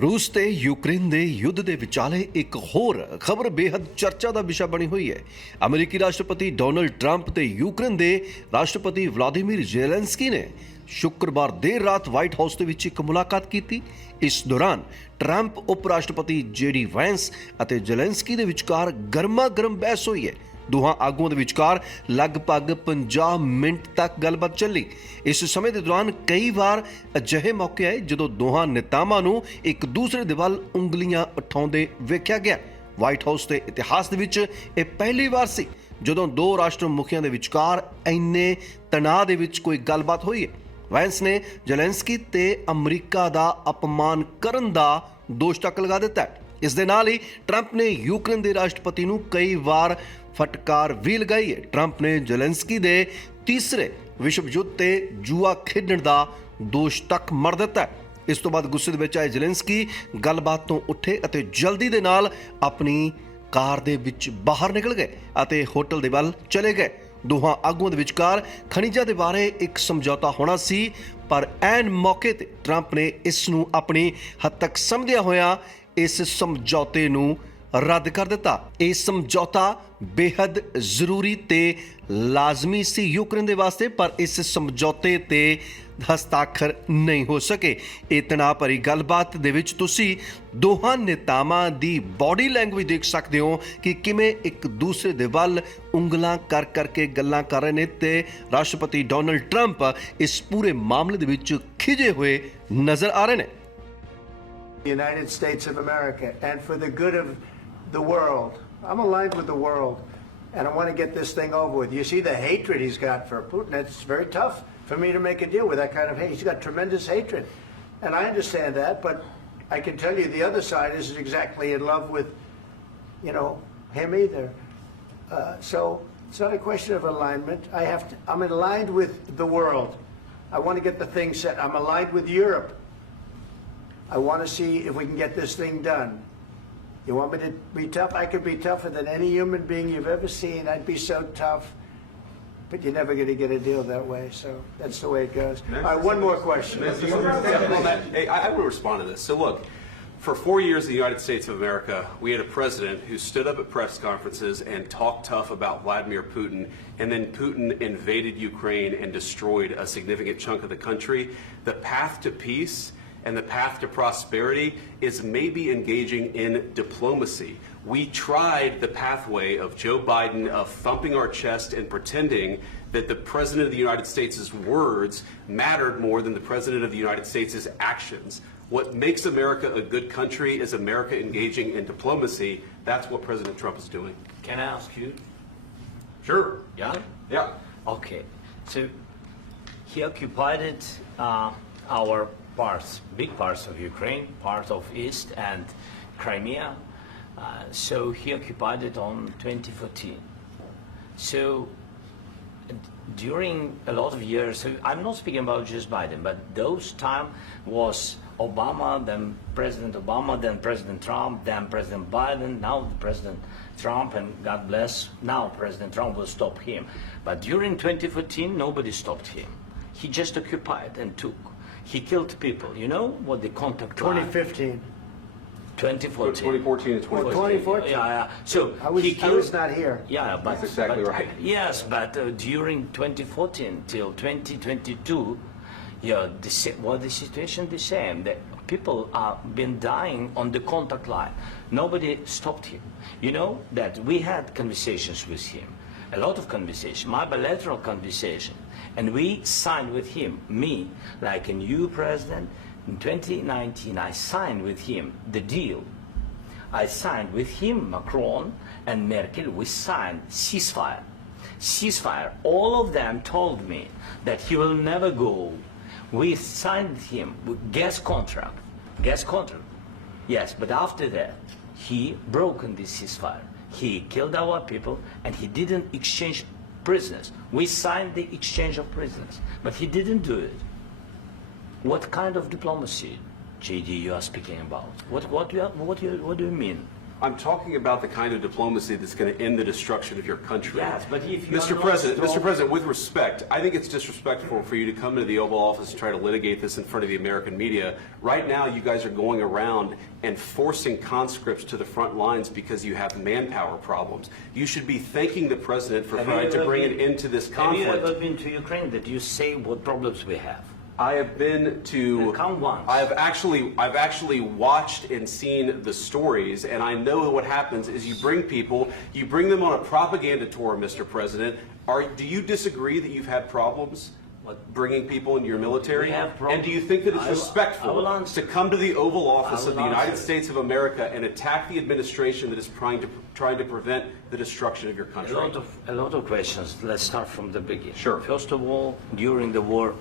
रूस ਤੇ ਯੂਕਰੇਨ ਦੇ ਯੁੱਧ ਦੇ ਵਿਚਾਲੇ ਇੱਕ ਹੋਰ ਖਬਰ ਬੇहद ਚਰਚਾ ਦਾ ਵਿਸ਼ਾ ਬਣੀ ਹੋਈ ਹੈ। ਅਮਰੀਕੀ ਰਾਸ਼ਟਰਪਤੀ ਡੋਨਲਡ ਟਰੰਪ ਤੇ ਯੂਕਰੇਨ ਦੇ ਰਾਸ਼ਟਰਪਤੀ ਵਲਾਦੀਮੀਰ ਜ਼ੈਲੈਂਸਕੀ ਨੇ शुक्रवार देर रात व्हाइट हाउस ਦੇ ਵਿੱਚ ਇੱਕ ਮੁਲਾਕਾਤ ਕੀਤੀ। ਇਸ ਦੌਰਾਨ ਟਰੰਪ ਉਪ ਰਾਸ਼ਟਰਪਤੀ जेडी ਵੈਂਸ ਅਤੇ ਜ਼ੈਲੈਂਸਕੀ ਦੇ ਵਿਚਕਾਰ ਗਰਮਾ-ਗਰਮ ਬਹਿਸ ਹੋਈ ਹੈ। ਦੋਹਾਂ ਆਗੂਆਂ ਦੇ ਵਿਚਕਾਰ ਲਗਭਗ 50 ਮਿੰਟ ਤੱਕ ਗੱਲਬਾਤ ਚੱਲੀ। ਇਸ ਸਮੇਂ ਦੇ ਦੌਰਾਨ ਕਈ ਵਾਰ ਅਜਿਹੇ ਮੌਕੇ ਆਏ ਜਦੋਂ ਦੋਹਾਂ ਨੇਤਾਵਾਂ ਨੂੰ ਇੱਕ ਦੂਸਰੇ ਦੇ ਵੱਲ ਉਂਗਲੀਆਂ ਉਠਾਉਂਦੇ ਵੇਖਿਆ ਗਿਆ। व्हाइट हाउस ਦੇ ਇਤਿਹਾਸ ਦੇ ਵਿੱਚ ਇਹ ਪਹਿਲੀ ਵਾਰ ਸੀ ਜਦੋਂ ਦੋ ਰਾਸ਼ਟਰ ਮੁਖੀਆਂ ਦੇ ਵਿਚਕਾਰ ਇੰਨੇ ਤਣਾਅ ਦੇ ਵਿੱਚ ਕੋਈ ਗੱਲਬਾਤ ਹੋਈ ਹੈ। वैंस ने ਜ਼ੈਲੈਂਸਕੀ ਤੇ ਅਮਰੀਕਾ ਦਾ ਅਪਮਾਨ ਕਰਨ ਦਾ ਦੋਸ਼ ਤੱਕ ਲਗਾ ਦਿੱਤਾ ਹੈ। ਇਸ ਦੇ ਨਾਲ ਹੀ ਟਰੰਪ ਨੇ ਯੂਕਰੇਨ ਦੇ ਰਾਸ਼ਟਰਪਤੀ ਨੂੰ ਕਈ ਵਾਰ ਫਟਕਾਰ ਵੀ ਲਗਾਈ ਹੈ। ਟਰੰਪ ਨੇ ਜ਼ੈਲੈਂਸਕੀ ਦੇ ਤੀਸਰੇ ਵਿਸ਼ਵ ਯੁੱਧ ਤੇ ਜੂਆ ਖੇਡਣ ਦਾ ਦੋਸ਼ ਤੱਕ ਮੜ ਦਿੱਤਾ ਹੈ। ਇਸ ਤੋਂ ਬਾਅਦ ਗੁੱਸੇ ਦੇ ਵਿੱਚ ਆਏ ਜ਼ੈਲੈਂਸਕੀ ਗੱਲਬਾਤ ਤੋਂ ਉੱਠੇ ਅਤੇ ਜਲਦੀ ਦੇ ਨਾਲ ਆਪਣੀ ਕਾਰ ਦੇ ਵਿੱਚ ਬਾਹਰ ਨਿਕਲ ਗਏ ਅਤੇ ਹੋਟਲ ਦੇ ਵੱਲ ਚਲੇ ਗਏ। ਦੋਹਾਂ ਆਗੂਆਂ ਦੇ ਵਿਚਕਾਰ ਖਣਿਜਾਂ ਦੇ ਬਾਰੇ ਇੱਕ ਸਮਝੌਤਾ ਹੋਣਾ ਸੀ, ਪਰ ਐਨ ਮੌਕੇ ਤੇ ਟਰੰਪ ਨੇ ਇਸ ਨੂੰ ਆਪਣੀ ਹੱਦ ਤੱਕ ਸਮਝਦਿਆਂ ਹੋਇਆ ਇਸ ਸਮਝੌਤੇ ਨੂੰ ਰੱਦ ਕਰ ਦਿੱਤਾ। ਇਹ ਸਮਝੌਤਾ ਬੇहद ਜ਼ਰੂਰੀ ਤੇ ਲਾਜ਼ਮੀ ਸੀ ਯੂਕਰੇਨ ਦੇ ਵਾਸਤੇ, ਪਰ ਇਸ ਸਮਝੌਤੇ ਤੇ ਹਸਤਾਖਰ ਨਹੀਂ ਹੋ ਸਕੇ। ਇਹ ਤਣਾਅ ਭਰੀ ਗੱਲਬਾਤ ਦੇ ਵਿੱਚ ਤੁਸੀਂ ਦੋਹਾਂ ਨੇਤਾਵਾਂ ਦੀ ਬਾਡੀ ਲੈਂਗੁਏਜ ਦੇਖ ਸਕਦੇ ਹੋ ਕਿ ਕਿਵੇਂ ਇੱਕ ਦੂਸਰੇ ਦੇ ਵੱਲ ਉਂਗਲਾਂ ਕਰ ਕਰਕੇ ਗੱਲਾਂ ਕਰ ਰਹੇ ਨੇ ਤੇ ਰਾਸ਼ਟਰਪਤੀ ਡੋਨਲਡ ਟਰੰਪ ਇਸ ਪੂਰੇ ਮਾਮਲੇ ਦੇ ਵਿੱਚ ਖਿਜੇ ਹੋਏ ਨਜ਼ਰ ਆ ਰਹੇ ਨੇ। The United States of America and for the good of the world. I'm aligned with the world and I want to get this thing over with. You see the hatred he's got for Putin. It's very tough for me to make a deal with that kind of hate. He's got tremendous hatred and I understand that, but I can tell you the other side isn't exactly in love with, him either. So it's not a question of alignment. I'm aligned with the world. I want to get the thing set. I'm aligned with Europe. I want to see if we can get this thing done. You want me to be tough? I could be tougher than any human being you've ever seen. I'd be so tough. But you're never going to get a deal that way. So that's the way it goes. All right, one more question. Hey, I will respond to this. So look, for 4 years in the United States of America, we had a president who stood up at press conferences and talked tough about Vladimir Putin, and then Putin invaded Ukraine and destroyed a significant chunk of the country. The path to peace and the path to prosperity is maybe engaging in diplomacy. We tried the pathway of Joe Biden of thumping our chest and pretending that the President of the United States' words mattered more than the President of the United States' actions. What makes America a good country is America engaging in diplomacy. That's what President Trump is doing. Can I ask you? Sure. Yeah? Yeah. Okay. So he occupied our big parts of Ukraine, part of East and Crimea. So he occupied it on 2014. So during a lot of years, so I'm not speaking about just Biden, but those time was Obama, then President Obama, then President Trump, then President Biden, now President Trump, and God bless, now President Trump will stop him. But during 2014, nobody stopped him. He just occupied and took. He killed people. You know what the contact 2015. 2014. 2014 and 2015. 2014. Yeah. So I was not here. Yeah, but That's exactly right. Yes, but during 2014 till 2022, the situation the same. The people are been dying on the contact line. Nobody stopped him. You know that we had conversations with him, a lot of conversation, my bilateral conversation. And we signed with him, me, like a new president. In 2019, I signed with him the deal. I signed with him, Macron and Merkel, we signed ceasefire. Ceasefire. All of them told me that he will never go. We signed him with gas contract. Gas contract. Yes, but after that, he broken this ceasefire. He killed our people and he didn't exchange prisoners. We signed the exchange of prisoners, but he didn't do it. What kind of diplomacy, JD, you are speaking about? What do you mean? I'm talking about the kind of diplomacy that's going to end the destruction of your country. Yes, but if you Mr. are President, not Mr. strong- President, with respect, I think it's disrespectful for you to come into the Oval Office and try to litigate this in front of the American media. Right now, you guys are going around and forcing conscripts to the front lines because you have manpower problems. You should be thanking the President for Have you trying to ever bring been- an end to this Have you conflict. ever been to Ukraine that you say what problems we have? I have been to. Then come once. I've actually watched and seen the stories, and I know what happens is you bring them on a propaganda tour, Mr. President. Do you disagree that you've had problems bringing people into your military? We have problems. And do you think that it's I will respectful answer. to come to the Oval Office I of will the United answer. States of America and attack the administration that is trying to prevent the destruction of your country? A lot of questions. Let's start from the beginning. Sure. First of all, during the war,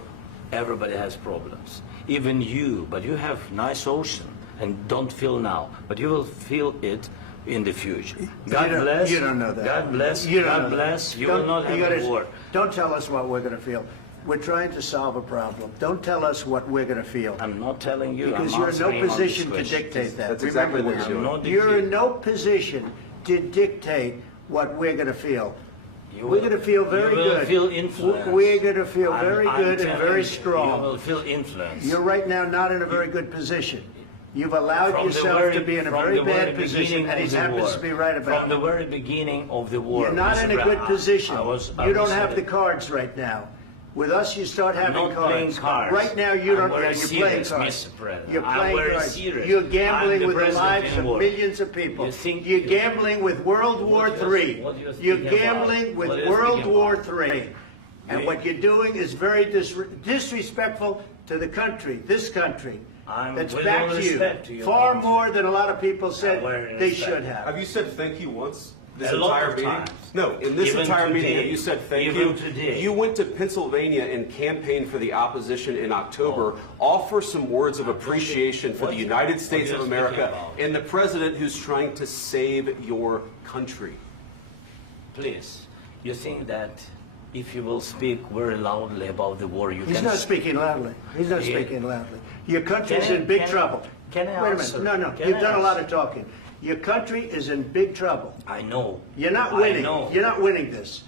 everybody has problems. Even you, but you have nice ocean and don't feel now, but you will feel it in the future. God bless. You don't know that. God bless. You don't God know that. bless. You Don't- will not you have gotta- a war. Don't tell us what we're going to feel. We're trying to solve a problem. Don't tell us what we're going to feel. I'm not telling you. Because I'm you're in no answering on this position to question. dictate that. That's exactly Remember what this. you're doing. I'm not You're in dictating. no position to dictate what we're going to feel. You We're will- going to feel very you will good. feel influenced. We're going to feel very I'm good and telling very you, strong. You will feel influence. You're right now not in a very good position. You've allowed From the yourself very- to be in a from very the very bad position, beginning and he of the happens war. to be right about From the it. very beginning of the war. You're not Mr. in a good Brown, position. I You was don't have the saying- cards right now. With us, you start having not playing cards. cards. Right now, you I'm don't. very You're playing serious, cards. Mr. President. You're I'm playing very cards. serious. You're I'm gambling the with the president lives in of war. millions of people. You think You're you- gambling with World War What do you- III. what do you You're think about? gambling with What do you World think War about? III. And You- what you're doing is very disrespectful to the country, this country. I'm That's with back all to you. respect to your Far country. more than a lot of people said very they respect. should have. Have you said thank you once? This A lot entire of meeting? times. No, in this Even entire meeting, today. have you said thank Even you? today. You went to Pennsylvania and campaigned for the opposition in October. Offer some words of appreciation for the United States what of are you speaking America about? and the president who's trying to save your country. Please, you think that if you will speak very loudly about the war, you He's can not speaking loudly. He's not Yeah. speaking loudly. Your country's Can I- in big can I- trouble. can I Wait a answer? minute. No. Can You've I done a lot answer? of talking. Your country is in big trouble. I know. You're not I winning. know. You're not winning this.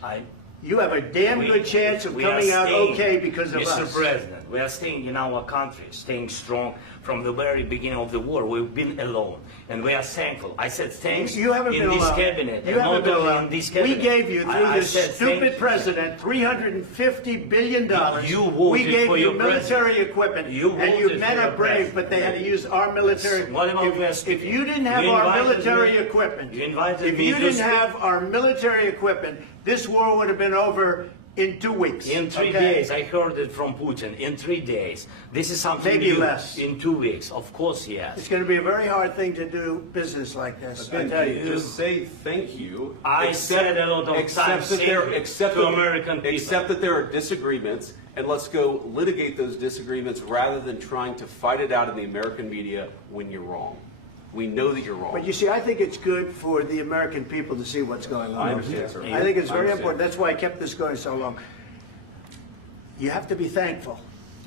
You have a damn We- good chance of we are coming out staying- okay because of Mr. us. President, we are staying in our country, staying strong from the very beginning of the war. We've been alone, and we are thankful. I said thanks You haven't in been this alone. cabinet. You and haven't not been only alone. in this We cabinet. gave you, through I this said stupid thank you. president, $350 billion. You We voted gave for you your military president. equipment, You and you voted men for are your brave, president. but they had to use our military. What about West? If you didn't have You our invited military me- equipment, you invited if me you to didn't speak- have our military equipment, this war would have been over in 2 weeks. In 3 okay? days, I heard it from Putin. In 3 days, this is something Maybe new. less. In 2 weeks, of course, yes. It's going to be a very hard thing to do business like this. I Then tell you you. just say thank you. I said a lot of except times that thank there, you except to that- American people. Except that there are disagreements, and let's go litigate those disagreements rather than trying to fight it out in the American media when you're wrong. We know that you're wrong. But you see, I think it's good for the American people to see what's going on. I understand, sir. I think it's I very understand. important. That's why I kept this going so long. You have to be thankful.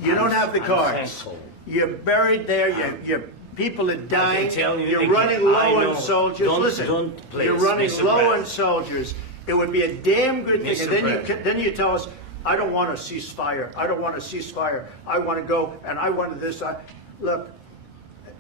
You don't have the I'm cards. thankful. You're buried there. Your people are dying. tell you You're again, running I low know. on soldiers. Don't- Listen, don't please, you're running Mr. low President. on soldiers. It would be a damn good thing. Mr. And then President. then you tell us, I don't want a ceasefire. I don't want a ceasefire. I want to go and I want this. Look,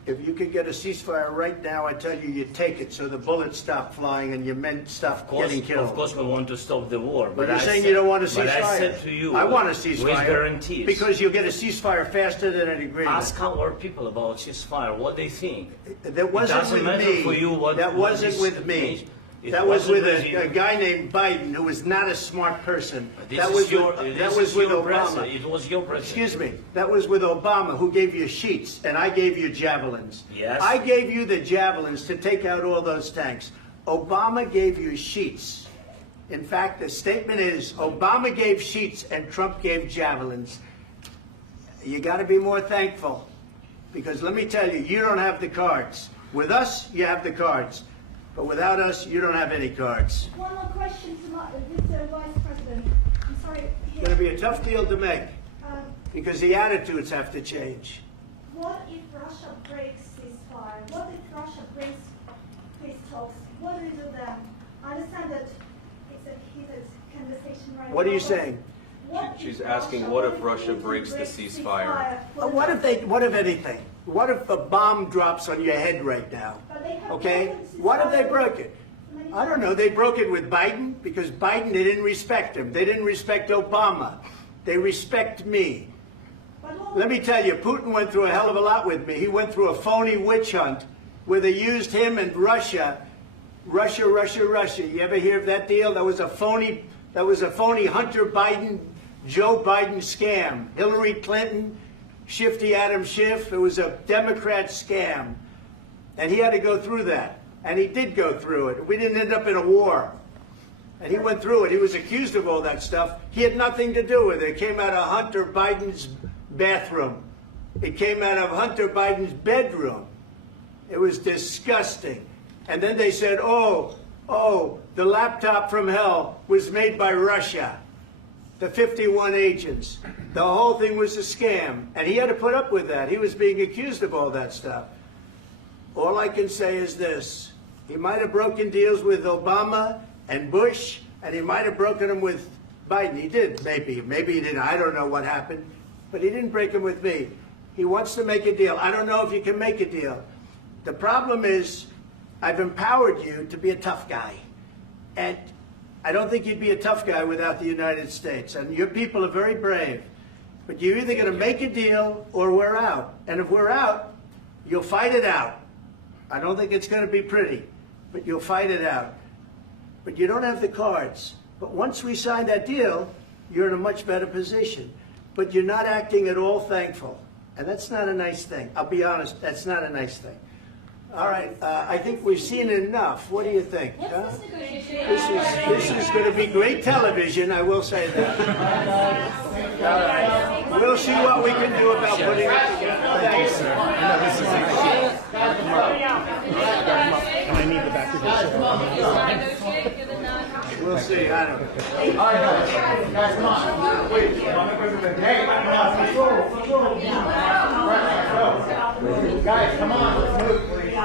if you could get a ceasefire right now, I tell you, you take it so the bullets stop flying and your men stop getting killed. Of course, we want to stop the war. But you're I saying said- you don't want a ceasefire. But I said to you, I want a with ceasefire. guarantees. Because you'll get a ceasefire faster than an agreement. Ask our people about ceasefire, what they think. That wasn't doesn't with matter me. for you what- that what wasn't is- with me. It That was wasn't with with you. a guy named Biden, who was not a smart person. This That is was your, with, this that was is with your Obama. president. It was your president. Excuse me. That was with Obama, who gave you sheets, and I gave you javelins. Yes. I gave you the javelins to take out all those tanks. Obama gave you sheets. In fact, the statement is Obama gave sheets and Trump gave javelins. You got to be more thankful, because let me tell you, you don't have the cards. With us, you have the cards. But without us, you don't have any cards. One more question to Mr. Vice President. I'm sorry. It's going to be a tough deal to make, Um, because the attitudes have to change. what if Russia breaks ceasefire? What if Russia breaks peace talks. What do we do then? I understand that it's a heated conversation right now. What are you but saying? what She's if asking, what if Russia breaks the ceasefire? What if anything? What if a bomb drops on your head right now? But they have Okay? broken the What if they ceasefire broke it? many I don't know. They broke it with Biden because Biden, they didn't respect him. They didn't respect Obama. They respect me. But what- Let me tell you, Putin went through a hell of a lot with me. He went through a phony witch hunt where they used him and Russia. Russia. You ever hear of that deal? That was a phony Hunter Biden, Joe Biden scam. Hillary Clinton, Shifty Adam Schiff. It was a Democrat scam. And he had to go through that. And he did go through it. We didn't end up in a war. And he went through it. He was accused of all that stuff. He had nothing to do with it. It came out of Hunter Biden's bathroom. It came out of Hunter Biden's bedroom. It was disgusting. And then they said, oh, the laptop from hell was made by Russia. The 51 agents. The whole thing was a scam. And he had to put up with that. He was being accused of all that stuff. All I can say is this. He might have broken deals with Obama and Bush, and he might have broken them with Biden. He did, maybe. Maybe he didn't. I don't know what happened. But he didn't break them with me. He wants to make a deal. I don't know if you can make a deal. The problem is, I've empowered you to be a tough guy. And I don't think you'd be a tough guy without the United States. And your people are very brave. But you're either going to make a deal or we're out. And if we're out, you'll fight it out. I don't think it's going to be pretty, but you'll fight it out. But you don't have the cards. But once we sign that deal, you're in a much better position. But you're not acting at all thankful. And that's not a nice thing. I'll be honest, that's not a nice thing. All right, I think we've seen enough. What do you think? Huh? This is going to be great television, I will say that. All right. We'll see what we can do about putting it together. Thanks. And I need the back of your shirt. We'll see. I don't know. Guys, come on. Wait. Hey, guys, come on. Let's move, please.